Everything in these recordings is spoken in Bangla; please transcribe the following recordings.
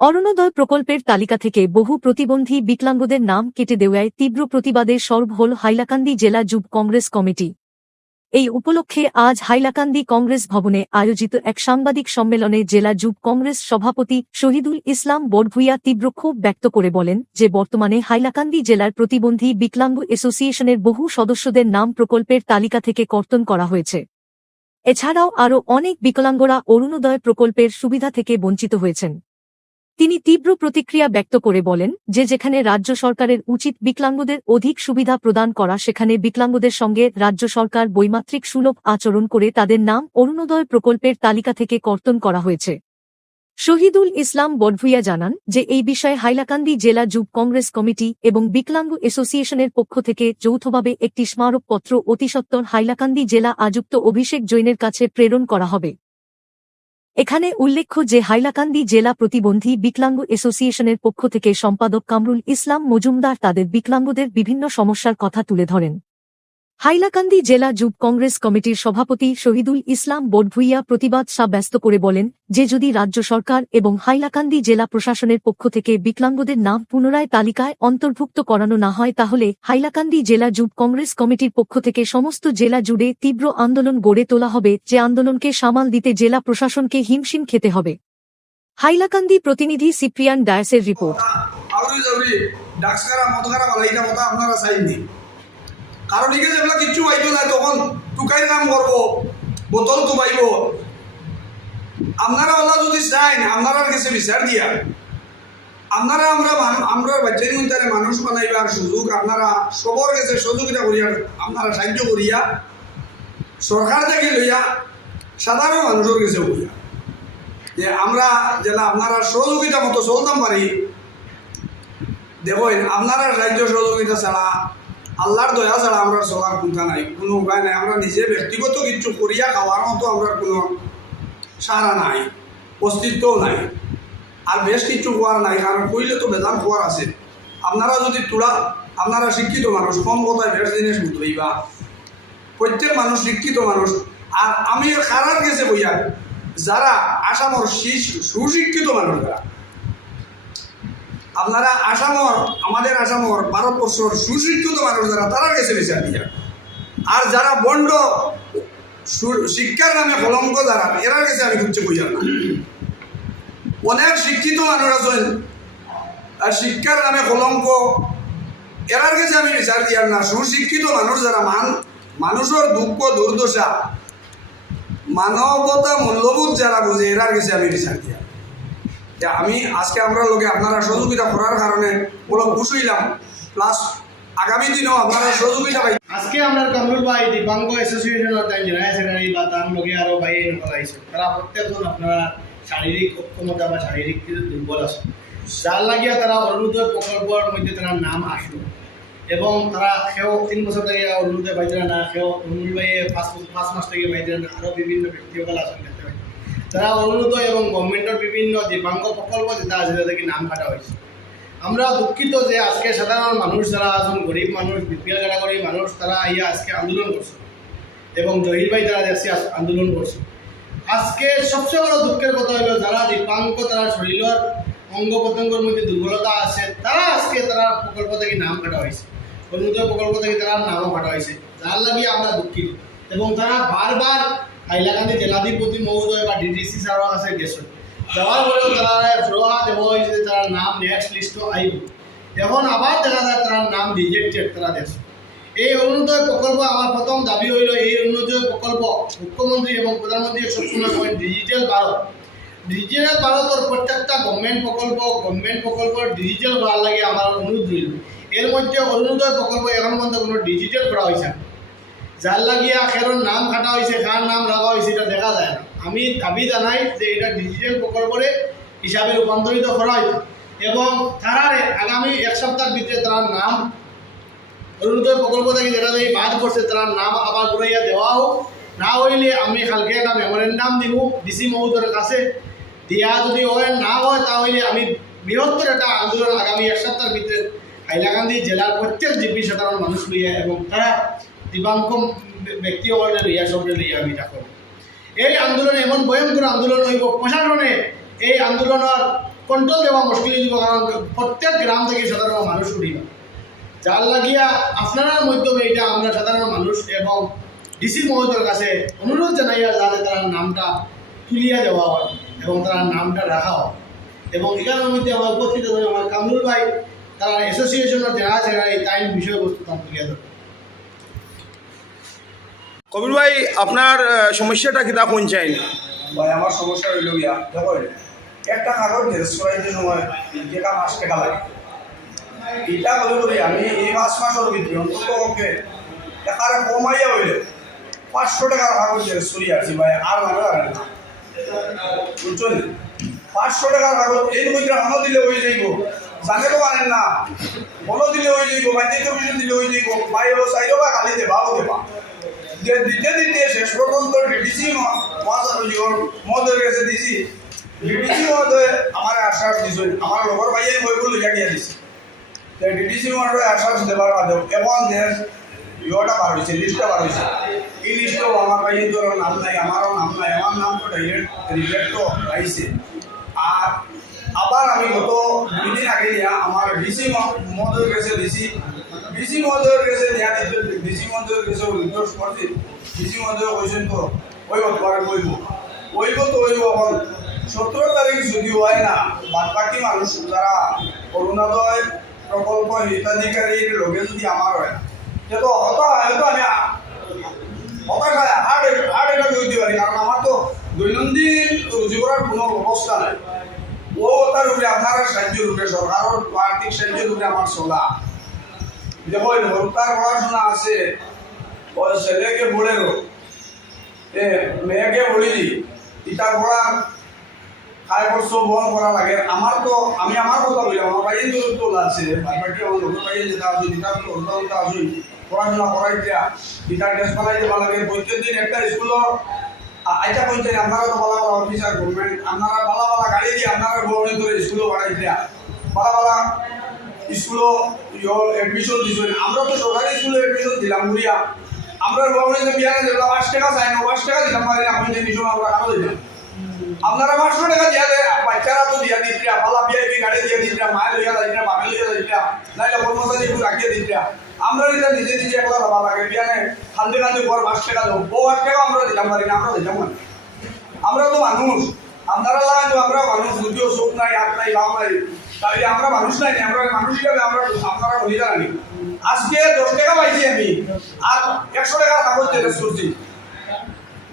অরুণোদয় প্রকল্পের তালিকা থেকে বহু প্রতিবন্ধী বিকলাঙ্গদের নাম কেটে দেওয়ায় তীব্র প্রতিবাদে সরব হল হাইলাকান্দি জেলা যুব কংগ্রেস কমিটি। এই উপলক্ষে আজ হাইলাকান্দি কংগ্রেস ভবনে আয়োজিত এক সাংবাদিক সম্মেলনে জেলা যুব কংগ্রেস সভাপতি শহীদুল ইসলাম বড়ভূইয়া তীব্র ক্ষোভ ব্যক্ত করে বলেন যে বর্তমানে হাইলাকান্দি জেলার প্রতিবন্ধী বিকলাঙ্গ অ্যাসোসিয়েশনের বহু সদস্যদের নাম প্রকল্পের তালিকা থেকে কর্তন করা হয়েছে। এছাড়াও আরও অনেক বিকলাঙ্গরা অরুণোদয় প্রকল্পের সুবিধা থেকে বঞ্চিত হয়েছেন। তিনি তীব্র প্রতিক্রিয়া ব্যক্ত করে বলেন যে যেখানে রাজ্য সরকারের উচিত বিকলাঙ্গদের অধিক সুবিধা প্রদান করা, সেখানে বিকলাঙ্গদের সঙ্গে রাজ্য সরকার বৈমাত্রিক সুলভ আচরণ করে তাদের নাম অরুণোদয় প্রকল্পের তালিকা থেকে কর্তন করা হয়েছে। শহীদুল ইসলাম বড়ভূইয়া জানান যে এই বিষয়ে হাইলাকান্দি জেলা যুব কংগ্রেস কমিটি এবং বিকলাঙ্গ অ্যাসোসিয়েশনের পক্ষ থেকে যৌথভাবে একটি স্মারকপত্র অতিসত্বর হাইলাকান্দি জেলা আযুক্ত অভিষেক জৈনের কাছে প্রেরণ করা হবে। এখানে উল্লেখ্য যে হাইলাকান্দি জেলা প্রতিবন্ধী বিকলাঙ্গ অ্যাসোসিয়েশনের পক্ষ থেকে সম্পাদক কামরুল ইসলাম মজুমদার তাদের বিকলাঙ্গদের বিভিন্ন সমস্যার কথা তুলে ধরেন। হাইলাকান্দি জেলা যুব কংগ্রেস কমিটির সভাপতি শহীদুল ইসলাম বড়ভূইয়া প্রতিবাদ সাব্যস্ত করে বলেন যে যদি রাজ্য সরকার এবং হাইলাকান্দি জেলা প্রশাসনের পক্ষ থেকে বিকলাঙ্গদের নাম পুনরায় তালিকায় অন্তর্ভুক্ত করানো না হয় তাহলে হাইলাকান্দি জেলা যুব কংগ্রেস কমিটির পক্ষ থেকে সমস্ত জেলা জুড়ে তীব্র আন্দোলন গড়ে তোলা হবে, যে আন্দোলনকে সামাল দিতে জেলা প্রশাসনকে হিমশিম খেতে হবে। হাইলাকান্দি প্রতিনিধি সিপ্রিয়ান ডায়াসের রিপোর্ট। কারণ এখানে যেগুলো কিচ্ছু পাইতো না, তখন টুকাই নাম করবো, বোতল তো পাইব। আপনারা ওলা যদি চাইন আপনারা কাছে বিচার দিয়া আপনারা আমরা বাচ্চাদের মধ্যে মানুষ বানাইবার সুযোগ আপনারা সবর কাছে সহযোগিতা করিয়া আপনারা সাহায্য করিয়া সরকার থেকে লইয়া সাধারণ মানুষের কাছে করিয়া যে আমরা যেন আপনারা সহযোগিতা মতো চলতাম পারি। দেখেন আপনারা সাহায্য সহযোগিতা ছাড়া, আল্লাহর দয়া ছাড়া আমরা চলার চিন্তা নাই, কোনো উপায় নাই। আমরা নিজে ব্যক্তিগত কিছু করিয়া খাওয়ার মতো আমরা কোনো সারা নাই, অস্তিত্বও নাই, আর বেশ কিছু হওয়ার নাই। কারণ কইলে তো বেদান হওয়ার আছে। আপনারা যদি আপনারা শিক্ষিত মানুষ, কম কথায় বেশ জিনিস বুঝবেইবা। প্রত্যেক মানুষ শিক্ষিত মানুষ। আর আমি খারাপ গেছে বইয়া যারা আসামর সুশিক্ষিত মানুষ, যারা আপনারা আমাদের আসামর ভারতবর্ষর সুশিক্ষিত মানুষ যারা, তারা গেছে বিচার দিয়া। আর যারা বন্ড শিক্ষার নামে কলঙ্ক যারা, এরা গেছে আমি খুঁজছে বইয়া না। অনেক শিক্ষিত মানুষ আছেন শিক্ষার নামে কলঙ্ক, এরার কাছে আমি বিচার দিয়ার না। সুশিক্ষিত মানুষ যারা মানুষের দুঃখ দুর্দশা মানবতা মূল্যবোধ যারা বুঝে, এরার কাছে আমি বিচার দিয়া। আমি আজকে আমরা লোকে আপনারা সহযোগিতা করার কারণে বড় খুশি হইলাম, প্লাস আগামী দিনেও আপনারা সহযোগিতা পাই। আজকে আমরা কামরুল ভাই দিব্যাঙ্গ অ্যাসোসিয়েশনের জেনারেল সেক্রেটারি বা তার লগে আরও ভাই আইছে, তারা প্রত্যেকজন আপনারা শারীরিক অক্ষমতা বা শারীরিক দুর্বল আছে, যার লাগিয়া তারা অরুণোদয় প্রকল্পের মধ্যে তারা নাম আসলো এবং তারা সেও 3 বছর থেকে অরুণোদয় পাইতেরা না, সেও অরুণ ভাইয়ে 5 মাস থেকে পাইতেরা না, আরও বিভিন্ন ব্যক্তিসকল আছেন দেখতে পাই। তারা অরুণোদয় এবং গভর্নমেন্টের বিভিন্ন দিব্যাঙ্গ প্রকল্প যেটা আছে যেটা থেকে নাম কাটা হয়েছে। আমরা দুঃখিত যে আজকে সাধারণ মানুষ যারা আছেন, গরিব মানুষ, বিপিএল ক্যাটাগরির মানুষ, তারা ইয়া আজকে আন্দোলন করছে এবং জহির ভাই তারা দেখছি আন্দোলন করছে। আজকে সবচেয়ে বড় দুঃখের কথা হলো যারা দিব্যাঙ্গ, তারা শরীরের অঙ্গ প্রত্যঙ্গের মধ্যে দুর্বলতা আছে, তারা আজকে তারা প্রকল্প থেকে নাম কাটা হয়েছে, অরুণোদয় প্রকল্প থেকে তারা নামও কাটা হয়েছে, যার লাগিয়ে আমরা দুঃখিত। এবং তারা বারবার হাইলাকান্দি জেলাধিপতি মহোদয় বা ডিডিসি স্যারের কাছে গেছে, যাওয়ার পরেও তারা ফ্লোহা দেওয়া হয়েছে যে তার নাম নেক্সট লিস্ট আইব। এখন আবার দেখা যায় তার নাম রিজেক্টেড, তারা দেখছে। এই অরুণোদয় প্রকল্প আমার প্রথম দাবি হইল, এই অরুণোদয় প্রকল্প মুখ্যমন্ত্রী এবং প্রধানমন্ত্রী সবসময় করেন ডিজিটাল ভারত। ডিজিটাল ভারতের প্রত্যেকটা গভর্নমেন্ট প্রকল্প ডিজিটাল করার লাগে আমার অনুরোধ রইল। এর মধ্যে অরুণোদয় প্রকল্প এখন পর্যন্ত কোনো ডিজিটাল করা হয়েছে না, যার লাগিয়া খেরোর নাম কাটা হয়েছে, কার নাম রাখা হয়েছে এটা দেখা যায় না। আমি দাবি জানাই যে এটা ডিজিটাল প্রকল্পে হিসাবে রূপান্তরিত করা হয়েছে এবং তারা আগামী 1 সপ্তাহের ভিতরে তার নাম অরুণোদয় প্রকল্প থেকে যেটা থেকে বাদ করছে তার নাম আবার ঘুরাইয়া দেওয়া হোক। না হইলে আমি কালকে একটা মেমোরেন্ডাম দিব ডিসি মহোদয়ের কাছে, দিয়া যদি না হয় তাহলে আমি বৃহত্তর একটা আন্দোলন আগামী 1 সপ্তাহের ভিতরে হাইলাকান্দি জেলার প্রত্যেক জিপি সাধারণ মানুষ লইয়া এবং তারা দিব্যাঙ্গ ব্যক্তিসকলে লইয়া সবরে লইয়া আমি এটা করব। এই আন্দোলন এমন ভয়ঙ্কর আন্দোলন হইব, প্রশাসনে এই আন্দোলনের কন্ট্রোল দেওয়া মুশকিল হয়ে যাব, কারণ প্রত্যেক গ্রাম থেকে সাধারণ মানুষ উঠিবা, যার লাগিয়া আপনার মাধ্যমে এটা আমরা সাধারণ মানুষ এবং ডিসি মহোদয়ের কাছে অনুরোধ জানাইয়া যাতে তার নামটা তুলিয়া দেওয়া হয় এবং তার নামটা রাখা হয়। এবং এখানের মধ্যে আমার উপস্থিত হয়ে আমার কামরুল ভাই তারা অ্যাসোসিয়েশনের যারা যারা এই টাইম বিষয়বস্তু তার তুলিয়া দেবে। কবির ভাই, আপনার সমস্যাটা কিতা কোন চাই? ভাই আমার সমস্যা হইল গিয়া দেখো একটা কাগজ জেরক্স করাইতে সময় যেটা 5 টাকা লাগে, এটা করে আমি এই 5 মাসের ভিতরে অন্তত ওকে টাকারে কমাইয়া হইলে 500 টাকার কাগজ জেরক্স করি আসছি ভাই, আর ভালো লাগে না বুঝছেন। 500 টাকার কাগজ এই মধ্যে মনে দিলে হয়ে যাইব, জানেও আনেন না মনে দিলে হয়ে যাইব, বাড়িতে অফিসে দিলে হয়ে যাইব, ভাই ও চাইলেও বা গালি দেবাও দেবা দিতে দিতে শেষ পর্যন্ত ডিডিসি মহোদয়ের কাছে দিছি। ডিডিসি মহোদয় আমার আশ্বাস দিছেন, আমার লগর ভাইয়ে বইগুলো লিখা দিয়া দিছে। ডিডিসি মহোদয় আশ্বাস দেবার বাদেও এবং যে ইয়েটা বার হয়েছে, লিস্টটা বার হয়েছে, এই লিস্টেও আমার ভাইয়ের নাম নাই, আমারও নাম নাই, আমার নাম তো ডাইরেক্ট রিজেক্টও আইছে। আর আবার আমি গত 2 দিন আগে নিয়ে আমার ডিসি মহোদয়ের কাছে দিছি, ডিসি মহোদয়ের কাছে নিয়ে ডিসি মহোদয়ের কাছে রিকোয়েস্ট করছি, ডিসি মহোদয় কইছেন তো ওইব তোমার ওইব তো ওইব। এখন 17 তারিখ যদি হয় না, বাদ বাকি মানুষ যারা অরুণোদয় প্রকল্প হিতাধিকারীর লোকে যদি আমার হয় না, তো হয়তো আমি হতাশায় হার্ট অ্যাটাক হইতে পারি, কারণ আমার তো দৈনন্দিন রুজি করার কোনো অবস্থা নাই। ও তার উপরে আপনারা সাহায্যের উপরে, সরকারের আর্থিক সাহায্যের উপরে আমার চলা। দেখো হত্যার পড়াশোনা আছে, ওই ছেলেকে বলেরো মেয়েকে বলিনি, ইটার পড়া 5 বছর বহন করা লাগে। আমার তো আমি আমার কথা বলি, আমার ভাইয়ের তো তোলা আছে, বাকি আমার লোকের ভাইয়ের যেটা আছে, ইটার তো অন্তত আছে পড়াশোনা করাই দিয়া, ইটার টেস্ট বানাই দেওয়া লাগে প্রত্যেকদিন। একটা স্কুলের আইটা পঞ্চায়েত আপনারা তো ভালো ভালো অফিসার গভর্নমেন্ট, আপনারা ভালো ভালো গাড়ি দিয়ে আপনারা গভর্নমেন্ট করে স্কুলে বাড়াই দিয়া ভালো ভালো স্কুলও এডমিশন দিচ্ছেন। আমরা তো সরকারি স্কুলে এডমিশন দিলাম ঘুরিয়া, আমরা গভর্নমেন্টে বিয়ারে যেগুলো 5 টাকা চাই না, 5 টাকা দিলাম পারি, আপনি এডমিশন আমরা আরো দিলাম। আপনারা 500 টাকা দিয়া দেয়, বাচ্চারা তো দিয়া দিতরা, ভালো ভিআইপি গাড়ি দিয়ে দিতরা, মায়ের লইয়া যাইতরা, বাপে লইয়া যাইতরা, নাইলে কর্মচারী রাখিয়ে দিতরা। আমরা এটা নিজে নিজে একলা ভালো লাগে, বিয়ানে কান্দে কান্দে পর 5 টাকা দেবো, 5 টাকা আমরা দিলাম পারি না, আমরা দিলাম না। আমরা তো মানুষ, আপনারা লাগাই তো আমরা মানুষ, যদিও চোখ নাই, হাত নাই, লাভ নাই, তাহলে আমরা মানুষ নাই, আমরা মানুষ হিসাবে আমরা আপনারা বলি জানি। আজকে 10 টাকা পাইছি আমি, আর 100 টাকা কাগজ জেরক্স করছি,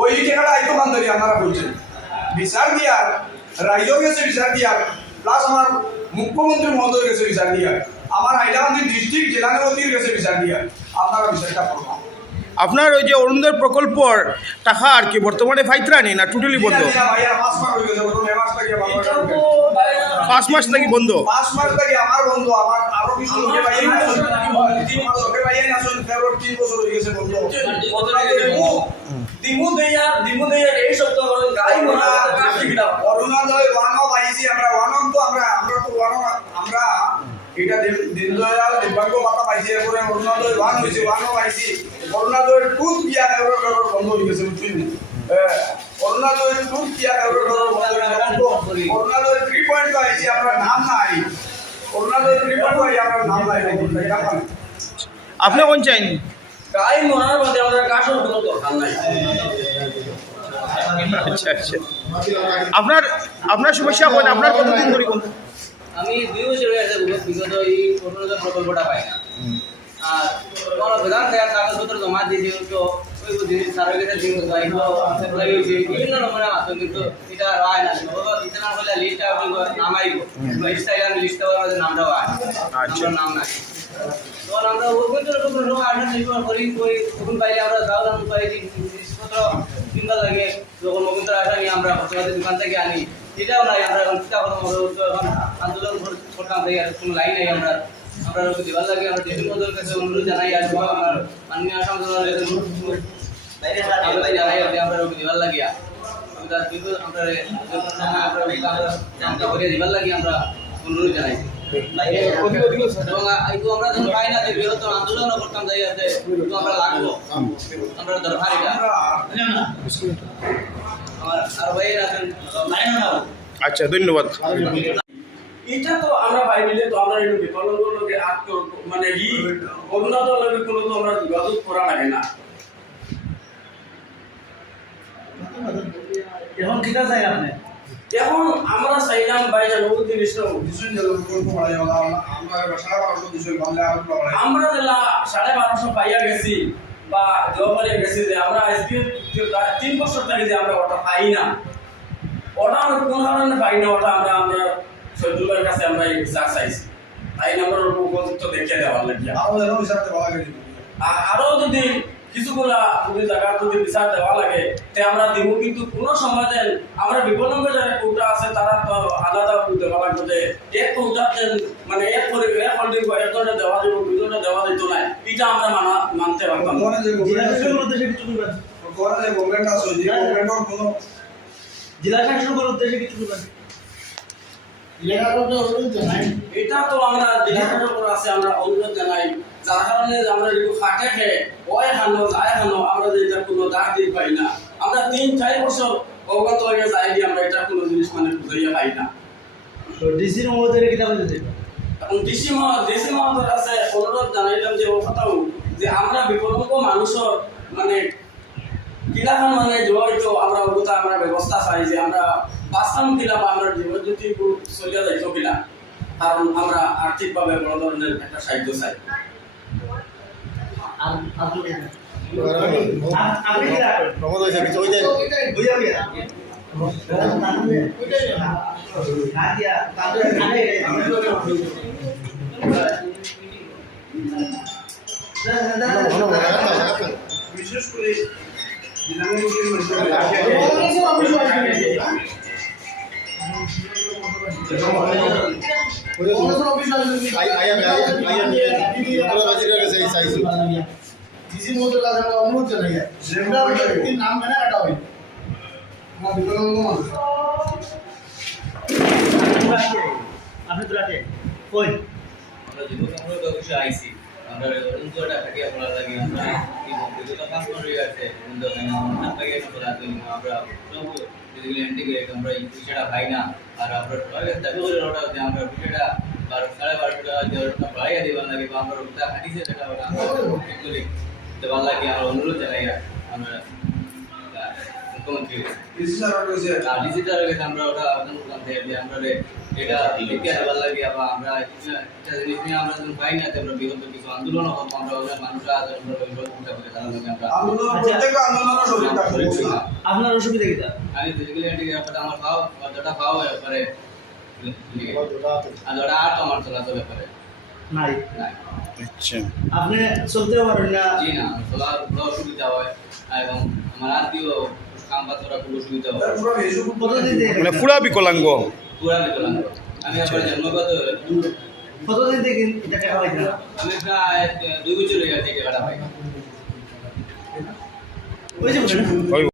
ওই টাকাটা আইতো বান্ধবী আপনারা বলছেন। বিচার দিয়ার রাইজর গেছে, বিচার দিয়ার প্লাস আমার মুখ্যমন্ত্রী মহোদয়ের গেছে বিচার দিয়ার, আমার হাইলাকান্দি ডিস্ট্রিক্ট জেলাধিপতির গেছে বিচার দিয়ার, আপনারা বিচারটা করবো। আপনার ওই যে অরুণোদয় প্রকল্পর টাকা আর কি বর্তমানে ফাইতরা নেই না টোটালি বন্ধ? 5 মাস থেকে বন্ধ। 5 মাস থেকে আমার বন্ধ, আমার আরো কিছু লোকে ভাই 3 মাস লোকে ভাই আসুন, ফেব্রুয়ারি 3 বছর হয়ে গেছে বন্ধ। দিমু দেয়া এই সপ্তাহ গাই মোনা অরুণোদয় ওয়ানও পাইছি আমরা, ওয়ানম তো আমরা তো ওয়ানম আমরা এটা দীনদয়াল দিব্যাঙ্গ ভাতা পাইছি, এরপরে অরুণোদয় ওয়ান হয়েছে, ওয়ানও পাইছি। অরুণোদয় 2 দিয়া বন্ধ হয়ে গেছে বুঝছেন, অরুণোদয় 2 দিয়া বন্ধ হয়ে গেছে। অরুণোদয় 3 পয়েন্ট পাইছি, আমরা নাম নাই, অরুণোদয় 3 পয়েন্ট পাই আমরা নাম নাই। আপনি কোন চাইন? গাই মরার মধ্যে আমাদের কাশর কোনো দরকার নাই। আচ্ছা আচ্ছা, আপনার সমস্যা কোন? আপনার কতদিন ধরে কোন? আমি 2 বছর হয়ে গেছে বিগত এই অরুণোদয় প্রকল্পটা পাই না। আর কোনো প্রধান থেকে কাগজপত্র জমা দিয়ে তো ওই দিন সারা গেছে দিন গাইলো সাপ্লাই হয়েছে, বিভিন্ন রকমের আছে, কিন্তু এটা হয় না। বাবা এটা না হলে লিস্টটা আপনি নামাইব, লিস্টটা আমি লিস্টটা আমাদের নামটা হয়, আচ্ছা নাম নাই। তখন আমরা ওই তো রকম লোক আর্ডার নির্ভর করি, ওই পাইলে আমরা দাম পাই, জিনিসপত্র কিনবা লাগে, যখন মহিন্দ্র আশা নিয়ে আমরা আমাদের দোকান থেকে আনি, এটাও নাই। আমরা এখন চিন্তা করবো, এখন আন্দোলন করতাম তাই আর কোনো লাইন নাই। আমরা দিবার লাগে, আমরা ডিসি মহোদয়ের কাছে অনুরোধ জানাই, আর আমার মাননীয় আসাম জানাই যে আমরা দিবার লাগিয়া কিন্তু আমরা জানটা করিয়া দিবার লাগে আমরা অনুরোধ জানাইছি। এবং আমরা যখন পাই না যে বৃহত্তর আন্দোলনও করতাম যাই আছে, আমরা লাগবো, আমরা দরকার এটা আমার আর ভাই আছেন। আচ্ছা, ধন্যবাদ। এটা তো আমরা ভাই মিলে তো আমরা এই বিকলঙ্গ লোকে মানে ই উন্নত লোকে কোনো তো আমরা যোগাযোগ করা লাগে না। এখন কিটা চাই আপনি এখন আমরা চাইলাম ভাইজান ওই জিনিসটা দুজন জেলা বিকল্প বাড়াই আমরা এবার 1250 দুজন ভাবলে আরো বাড়াই আমরা জেলা 1250 পাইয়া গেছি বা জবারে গেছি যে আমরা আজকে 3 বছর থেকে যে আমরা ওটা পাই না, ওটা আমরা কোন কারণে পাই না, ওটা আমরা সৈদুলের কাছে আমরা বিচার চাইছি, তাই আমরা উপযুক্ত দেখিয়ে দেওয়ার লাগিয়া আরো যেন বিচারতে ভালো লাগে আরো যদি কিছুগুলা যদি জায়গা যদি বিচার দেওয়া লাগে তে আমরা দিব, কিন্তু কোনো সময় দেন আমরা বিকলঙ্গ যারা কৌটা আছে তারা তো আলাদা দেওয়া লাগবে যে এক কৌটা মানে এক করে এক হোল্ডিং একজনে দেওয়া দিব দুজনে দেওয়া দিত না, এটা আমরা মানতে পারতাম না। ওখানে যে জেলা গভর্নমেন্ট শাসকের উদ্দেশ্যে কিছু বলবেন ওখানে যে গভর্নমেন্ট আছে যে গভর্নমেন্টের কোনো জেলা শাসকের উদ্দেশ্যে কিছু বলবেন লেখাপড়া অনুরোধ জানাই এটা তো আমরা যেটার উপর আছে আমরা অনুরোধ জানাই, যার কারণে আমরা যদি খাটে খেয়ে ওই খানো যায় খানো আমরা যে এটা কোনো দাগ দিয়ে পাই না, আমরা 3-4 বছর অবগত হয়ে যাই যে আমরা এটা কোনো জিনিস মানে বুঝাইয়া পাই না। তো ডিসির মহোদয়ের কিতাব দিতে এখন ডিসি মহোদয়ের কাছে অনুরোধ জানাইলাম যে ও কথাও যে আমরা বিকলঙ্গ মানুষের মানে কিলাখান মানে জড়িত আমরা ওগুতা আমরা ব্যবস্থা চাই যে আমরা বাঁচতাম কিলা বা আমরা জীবনজ্যোতি চলিয়া যাইত কিলা, কারণ আমরা আর্থিকভাবে বড় ধরনের একটা সাহায্য চাই। আপনি কি রাখবেন প্রমোদ হয়েছে কিছু ওই যে বুঝা গিয়া নাদিয়া তাদের আরে বিশেষ করে দিনামুখী ডিসি মহোদয়ের কাছে আমরা অনুরোধ জানাই যেটা ব্যক্তির নাম মেনে রাখা হয় না বিকলঙ্গ মানুষ আপনি তো রাখে কই আমরা যুবক সংগ্রহ অবশ্যই আইসি আমরা অরুণটা থেকে আপনারা লাগি আমরা এই বন্ধুগুলো কাজ করে আছে বন্ধু না পাইয়ে না বলা তো আমরা সব যদি এন্ডিং এ আমরা এই বিষয়টা ভাই না আর আমরা সবাই দাবি করে ওটা আমরা বিষয়টা 12:30 যেটা পাইয়া দিবার লাগে বা আমরা ওটা হাঁটিছে সেটা আমরা একচুয়ালি দেওয়ার লাগে আমরা অনুরোধ জানাই আমরা মুখ্যমন্ত্রী ডিজিটাল কাছে আমরা ওটা আবেদন করলাম যে আমরা এটা লিখে দেওয়ার লাগে বা আমরা এটা জিনিস নিয়ে আমরা যখন পাই না আমরা বিগত কিছু আন্দোলন করবো আমরা মানুষরা বিরোধ করতে পারি তারা লাগে আমরা প্রত্যেক আন্দোলনের শরীর থাকবে আপনার অসুবিধা কি আমি ফিজিক্যালি অ্যান্টিক ব্যাপারটা আমার ভাও যেটা ভাও ব্যাপারে আর ওটা আর তো আমার চলাচল ব্যাপারে নাই নাই আচ্ছা আপনি চলতেও পারেন না জি না চলার পুরো অসুবিধা হয় এবং আমার আত্মীয় কাম কাজ করা খুব অসুবিধা হয় পুরো এইসব কতদিন থেকে মানে পুরা বিকলাঙ্গ পুরা বিকলাঙ্গ আমি আবার জন্মগত কতদিন থেকে এটা টাকা পাইছেন আমি প্রায় 2 বছর হয়ে গেছে টাকাটা পাই ওই যে ওই